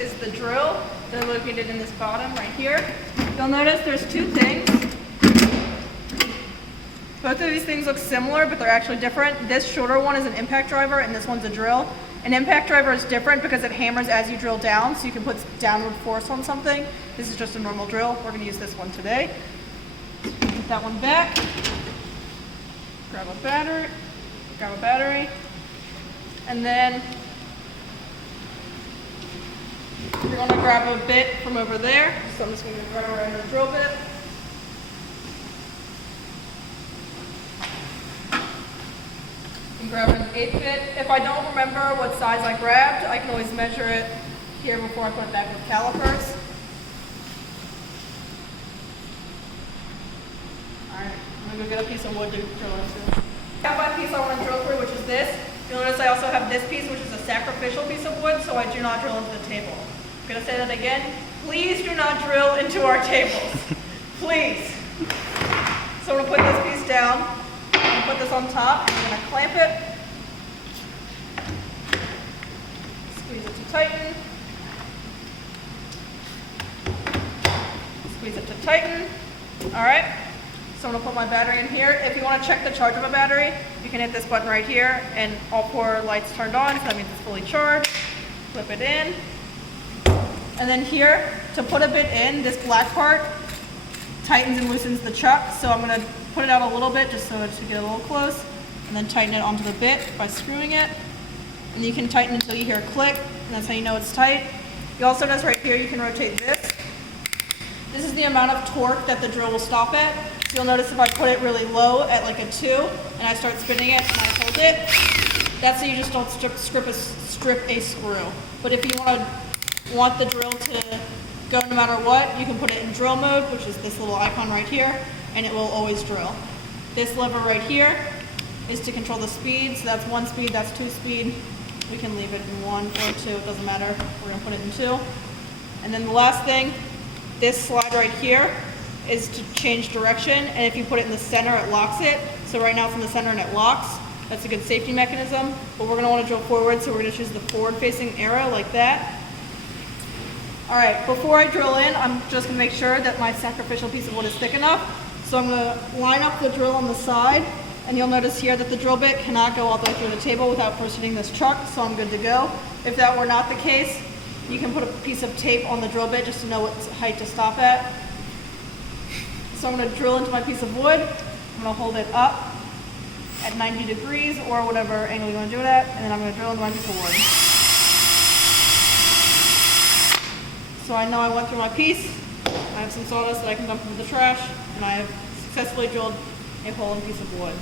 is the drill. They're located in this bottom right here. You'll notice there's two things. Both of these things look similar, but they're actually different. This shorter one is an impact driver, and this one's a drill. An impact driver is different because it hammers as you drill down, so you can put downward force on something. This is just a normal drill. We're going to use this one today. Put that one back. Grab a battery, and then you're going to grab a bit from over there. So I'm just going to grab around the drill bit. And grab an 8 bit. If I don't remember what size I grabbed, I can always measure it here before I put it back with calipers. Alright, I'm going to go get a piece of wood to drill into. I have my piece I want to drill through, which is this. You'll notice I also have this piece, which is a sacrificial piece of wood, so I do not drill into the table. I'm going to say that again. Please do not drill into our tables. Please. So I'm going to put this piece down. I'm going to put this on top, and I'm going to clamp it. Squeeze it to tighten. Squeeze it to tighten. Alright. So I'm going to put my battery in here. If you want to check the charge of a battery, you can hit this button right here, and all 4 lights turned on, so that means it's fully charged. Flip it in. And then here, to put a bit in, this black part tightens and loosens the chuck. So I'm going to put it out a little bit just so to get a little close, and then tighten it onto the bit by screwing it. And you can tighten until you hear a click, and that's how you know it's tight. You also notice right here, you can rotate this. This is the amount of torque that the drill will stop at. So you'll notice if I put it really low at like a 2 and I start spinning it and I hold it, that's so you just don't strip a screw. But if you want the drill to go no matter what, you can put it in drill mode, which is this little icon right here, and it will always drill. This lever right here is to control the speed. So that's 1 speed, that's 2 speed. We can leave it in 1 or 2, it doesn't matter. We're gonna put it in 2. And then the last thing, this slide right here is to change direction, and if you put it in the center, it locks it. So right now it's in the center and it locks. That's a good safety mechanism, but we're gonna wanna drill forward, so we're gonna choose the forward-facing arrow like that. All right, before I drill in, I'm just gonna make sure that my sacrificial piece of wood is thick enough. So I'm gonna line up the drill on the side, and you'll notice here that the drill bit cannot go all the way through the table without first hitting this chuck, so I'm good to go. If that were not the case, you can put a piece of tape on the drill bit just to know what height to stop at. So I'm going to drill into my piece of wood. I'm going to hold it up at 90 degrees or whatever angle you want to do it at, and then I'm going to drill into my piece of wood. So I know I went through my piece. I have some sawdust that I can dump into the trash, and I have successfully drilled a hole in a piece of wood.